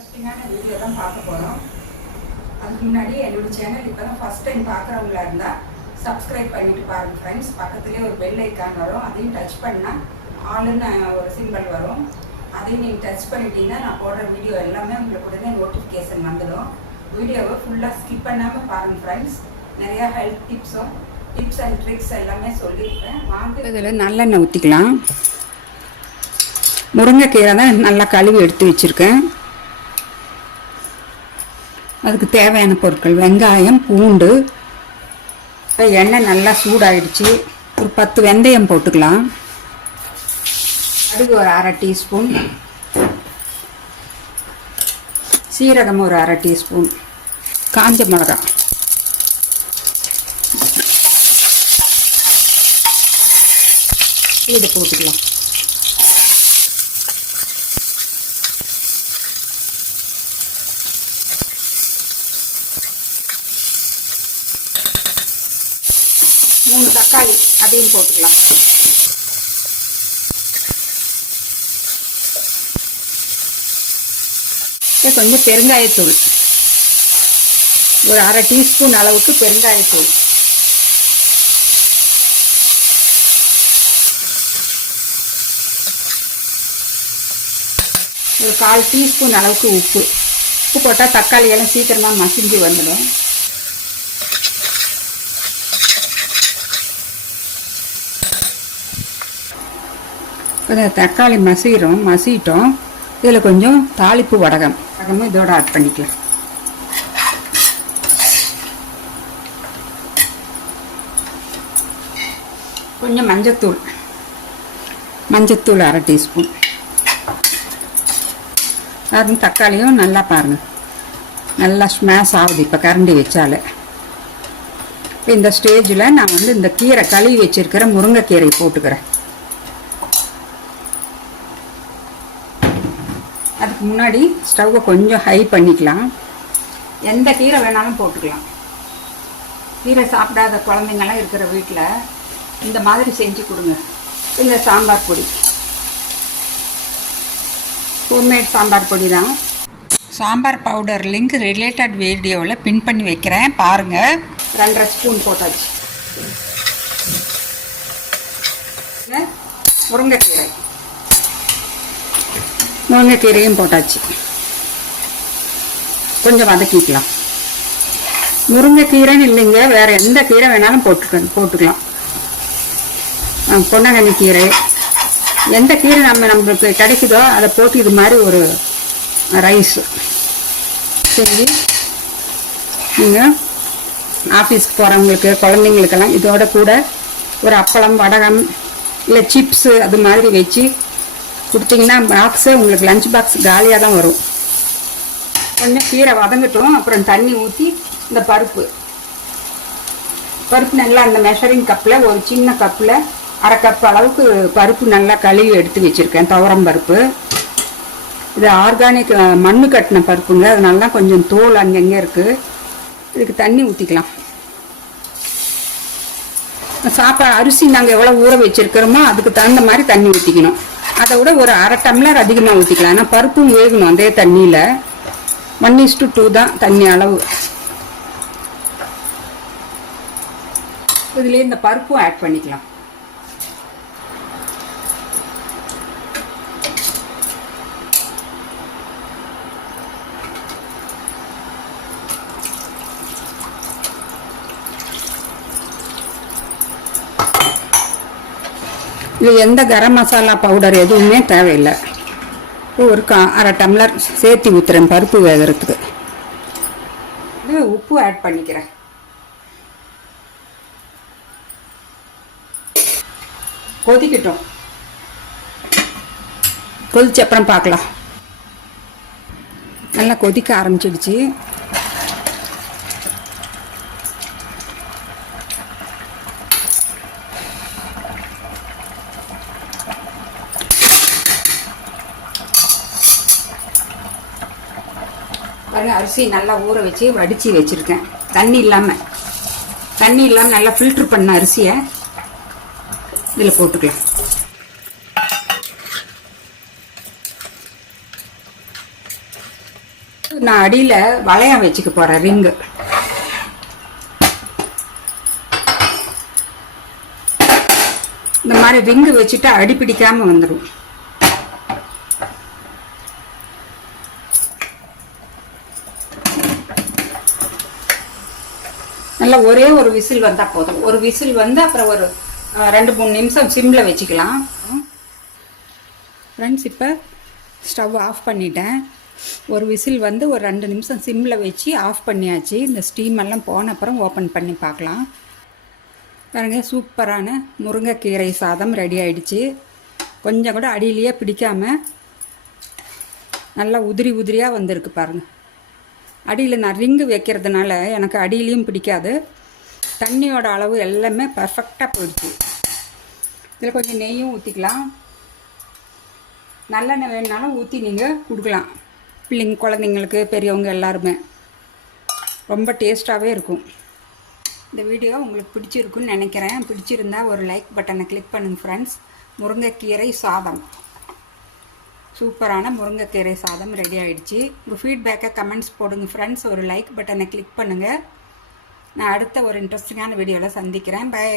இன்ட்ரெஸ்டிங்கான வீடியோ தான் பார்க்க போகிறோம். அதுக்கு முன்னாடி என்னோடய சேனல் இப்போ தான் ஃபஸ்ட் டைம் பார்க்குறவங்களா இருந்தால் சப்ஸ்கிரைப் பண்ணிவிட்டு பாருங்கள் ஃப்ரெண்ட்ஸ். பக்கத்துலேயே ஒரு பெல் ஐக்கான் வரும், அதையும் டச் பண்ணால் ஆளுன்னு ஒரு சிம்பிள் வரும். அதையும் நீங்கள் டச் பண்ணிட்டீங்கன்னா நான் போடுற வீடியோ எல்லாமே உங்களுக்கு உடனே நோட்டிஃபிகேஷன் வந்துடும். வீடியோவை ஃபுல்லாக ஸ்கிப் பண்ணாமல் பாருங்கள் ஃப்ரெண்ட்ஸ். நிறையா ஹெல்த் டிப்ஸ் அண்ட் ட்ரிக்ஸ் எல்லாமே சொல்லியிருக்கேன். வாங்க இதில் நல்லெண்ணெய் ஊற்றிக்கலாம். முருங்கைக்கீரை தான் நல்லா கழுவி எடுத்து வச்சுருக்கேன். அதுக்கு தேவையான பொருட்கள் வெங்காயம், பூண்டு. எண்ணெய் நல்லா சூடாயிடுச்சு. ஒரு 10 வெந்தயம் போட்டுக்கலாம். கடுகு ஒரு 1/2 டீஸ்பூன், சீரகம் ஒரு 1/2 டீஸ்பூன், காஞ்ச மிளகாய், இது போட்டுக்கலாம். மூணு தக்காளி அதையும் போட்டுக்கலாம். கொஞ்சம் பெருங்காயத்தூள், ஒரு 1/2 டீஸ்பூன் அளவுக்கு பெருங்காயத்தூள், ஒரு 1/4 டீஸ்பூன் அளவுக்கு உப்பு. உப்பு போட்டால் தக்காளி எல்லாம் சீக்கிரமாக மசிஞ்சு வந்துடும். தக்காளி மசிட்டோம். இதில் கொஞ்சம் தாளிப்பு வடகமும் இதோட ஆட் பண்ணிக்கலாம். கொஞ்சம் மஞ்சத்தூள் 1/2 டீஸ்பூன். அது தக்காளியும் நல்லா பாருங்கள், நல்லா ஸ்மாஷ் ஆகுது இப்போ கரண்டி வச்சாலே. இந்த ஸ்டேஜில் நான் இந்த கீரை கழுவி வச்சிருக்கிற முருங்கைக்கீரையை போட்டுக்கிறேன். அதுக்கு முன்னாடி ஸ்டவ்வை கொஞ்சம் ஹை பண்ணிக்கலாம். எந்த கீரை வேணாலும் போட்டுக்கலாம். கீரை சாப்பிடாத குழந்தைங்கள்லாம் இருக்கிற வீட்டில் இந்த மாதிரி செஞ்சு கொடுங்க. இல்லை சாம்பார் பொடி, ஹோம்மேட் சாம்பார் பொடி தான். சாம்பார் பவுடர் லிங்க் ரிலேட்டட் வீடியோவில் பின் பண்ணி வைக்கிறேன், பாருங்கள். 2.5 ஸ்பூன் போட்டாச்சு. முருங்கைக்கீரையும் போட்டாச்சு. கொஞ்சம் வதக்கிக்கலாம். முருங்கைக்கீரைன்னு இல்லைங்க, வேறு எந்த கீரை வேணாலும் போட்டுக்கலாம். பொன்னாங்கண்ணி கீரை, எந்த கீரை நம்மளுக்கு கிடைக்குதோ அதை போட்டு இது மாதிரி ஒரு ரைஸ் செஞ்சு நீங்கள் ஆஃபீஸ்க்கு போகிறவங்களுக்கு குழந்தைங்களுக்கெல்லாம் இதோட கூட ஒரு அப்பளம், வடகம், இல்லை சிப்ஸு அது மாதிரி வச்சு கொடுத்தீங்கன்னா பாக்ஸு உங்களுக்கு லஞ்ச் பாக்ஸ் காலியாக தான் வரும். கொஞ்சம் கீரை வதங்கட்டும். அப்புறம் தண்ணி ஊற்றி இந்த பருப்பு நல்லா அந்த மெஷரிங் கப்பில், ஒரு சின்ன கப்பில் 1/2 கப் அளவுக்கு பருப்பு நல்லா கழுவி எடுத்து வச்சுருக்கேன். துவரம் பருப்பு. இது ஆர்கானிக் மண்ணு கட்டின பருப்புங்க, அதனால தான் கொஞ்சம் தோல் அங்கங்கே இருக்குது. இதுக்கு தண்ணி ஊற்றிக்கலாம். அரிசி நாங்கள் எவ்வளோ ஊற வச்சுருக்கிறோமோ அதுக்கு தகுந்த மாதிரி தண்ணி ஊற்றிக்கணும். அதை விட ஒரு 1/2 டம்ளர் அதிகமாக ஊற்றிக்கலாம். ஆனால் பருப்பும் வேகணும் அதே தண்ணியில். 1:2 தான் தண்ணி அளவு. இதுலேயே இந்த பருப்பும் ஆட் பண்ணிக்கலாம். இது எந்த கரம் மசாலா பவுடர் எதுவுமே தேவையில்லை. ஒரு 1/2 டம்ளர் சேர்த்து ஊற்றுறேன் பருப்பு வேகிறதுக்கு. இது உப்பு ஆட் பண்ணிக்கிறேன். கொதிக்கட்டும். கொதிச்ச அப்புறம் பார்க்கலாம். நல்லா கொதிக்க ஆரம்பிச்சிடுச்சு. அரிசி நல்லா ஊற வச்சு வடித்து வச்சுருக்கேன். தண்ணி இல்லாமல் நல்லா ஃபில்ட்ரு பண்ண அரிசியை இதில் போட்டுக்கலாம். நான் அடியில் வளையம் வச்சுக்க போகிறேன் ரிங்கு. இந்த மாதிரி ரிங்கு வச்சுட்டு அடி பிடிக்காம வந்துடும். நல்லா ஒரே ஒரு விசில் வந்தால் போதும். ஒரு விசில் வந்து அப்புறம் ஒரு 2-3 நிமிஷம் சிம்மில் வச்சுக்கலாம். ஃப்ரெண்ட்ஸ், இப்போ ஸ்டவ் ஆஃப் பண்ணிட்டேன். ஒரு விசில் வந்து ஒரு 2 நிமிஷம் சிம்மில் வச்சு ஆஃப் பண்ணியாச்சு. இந்த ஸ்டீம் எல்லாம் போன அப்புறம் ஓப்பன் பண்ணி பார்க்கலாம். பாருங்க, சூப்பரான முருங்கைக்கீரை சாதம் ரெடி ஆயிடுச்சு. கொஞ்சம் கூட அடியிலேயே பிடிக்காமல் நல்லா உதிரி உதிரியாக வந்திருக்கு பாருங்கள். அடியில் நான் ரிங்கு வைக்கிறதுனால எனக்கு அடியிலையும் பிடிக்காது. தண்ணியோட அளவு எல்லாமே பர்ஃபெக்டாக போயிடுச்சு. இதில் கொஞ்சம் நெய்யும் ஊற்றிக்கலாம். நல்லெண்ணெய் வேணுனாலும் ஊற்றி நீங்கள் கொடுக்கலாம். பிள்ளைங்க, குழந்தைங்களுக்கு, பெரியவங்க எல்லாருமே ரொம்ப டேஸ்ட்டாகவே இருக்கும். இந்த வீடியோ உங்களுக்கு பிடிச்சிருக்குன்னு நினைக்கிறேன். பிடிச்சிருந்தா ஒரு லைக் பட்டனை கிளிக் பண்ணுங்கள் ஃப்ரெண்ட்ஸ். முருங்கைக்கீரை சாதம், சூப்பரான முருங்கைக்கீரை சாதம் ரெடி ஆகிடுச்சு. உங்கள் ஃபீட்பேக்கை கமெண்ட்ஸ் போடுங்க ஃப்ரெண்ட்ஸ். ஒரு லைக் பட்டனை கிளிக் பண்ணுங்கள். நான் அடுத்த ஒரு இன்ட்ரெஸ்டிங்கான வீடியோவில் சந்திக்கிறேன். பை.